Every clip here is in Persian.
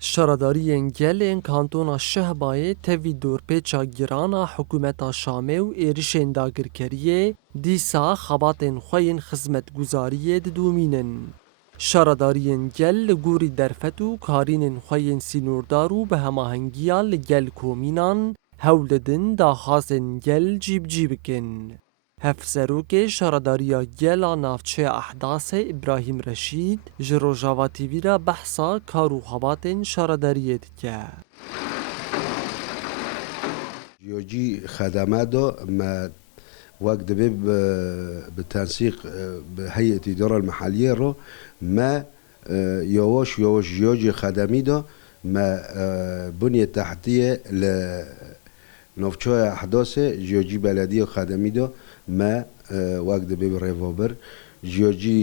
شرداریên gelên kantona Şehbayê tevî dorpêça giran a hikûmeta Şamê û êrişên dagirkeriyê dîsa xebatên xwe yên xizmetguzariyê didûmînin. Şaradariyên gel li gorî derfet û karînên xwe yên sînordar û bi hemahengiya li gel komînan hewl didin daxwazên gel cîbcî bikin. Hevserokê Şaradariya Gela Navçeya Ehdasê İbrahîm Reşîd ji Rojava TV re behsa kar û xebatên şaradariyê dike. جیوجی خدمات ما وقت دبي بالتنسيق بهيئة الإدارة المحلية رو ما يواش جيوجي خدمي ده ما بنية تحتية لنوفشوية أحداث جيوجي بلدية خدمي ده ما وقت دبي بالريفوبر جيوجي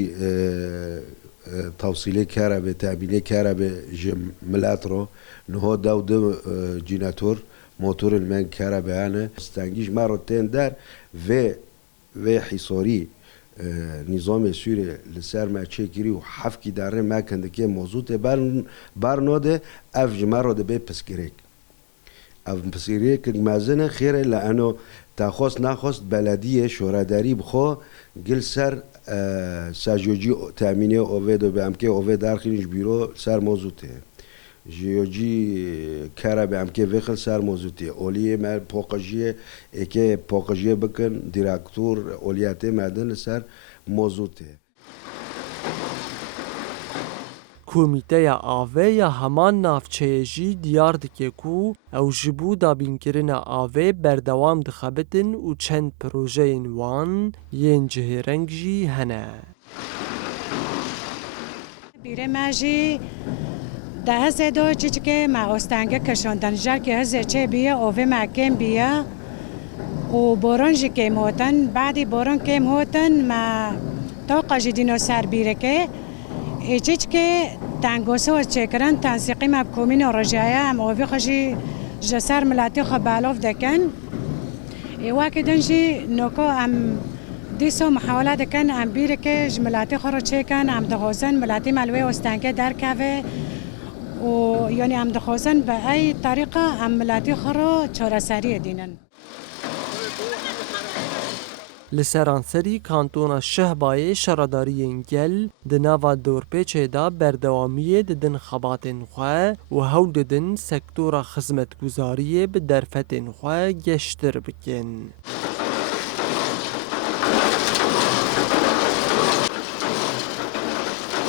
توصيلي كهرباء تأميني كهرباء جملات رو نهو دو جيناتور موتور المن كهربائية استنجيش مرتين در و حصاري نظام سوری لسر ما چکری و حفکی داره ما کنده که موضوع برناده اف جمعه ده به پسکریک اف پسکریک مزنه خیره لانه تخواست نخواست بلدیه شورداری بخوا گل سر سجوجی تامینه اوه دو به امکه اوه درخینش بیرو سر موضوعه جیوجی کارا به امکه وقت سر موضوعی اولیه مر پاکجیه که پاکجیه بکن دیرکتور اولیاته مدن سر موضوعی. Komîteya Avê ya heman navçeyê jî diyar dike ku ew ji bo dabînkirina avê berdewam dixebitin û çend projeyên wan yên cihêreng jî hene. Bîrê me jî di hezê do çîçikê me ostenge kişandin jelkê hezê çê biye ovê me kêm biye û boran jî kêm hotin bedî boran kêm hotin me taqa jî dîno ser bîrekê ê çîçikê tengosa çêkirin tensiqî me bi komîna Rojaya em ovê xwe jî ji ser miletê xwe belav dikin ê wekî din jî noko em dîsa muhawele dikin em bîrekê ji miletê xwe re çêkin em dixwazin miletê me li wê ostengê derkeve û yanî em dixwazin bi ey terîqa em miletê xwe re çareseriyê dînin. Li seranserî kantona Şehbayê şaradariyên gel di nava dorpêçê de berdewamiyê didin xebatên xwe û hewl didin sektora xizmetguzariyê bi derfetên xwe geştir bikin.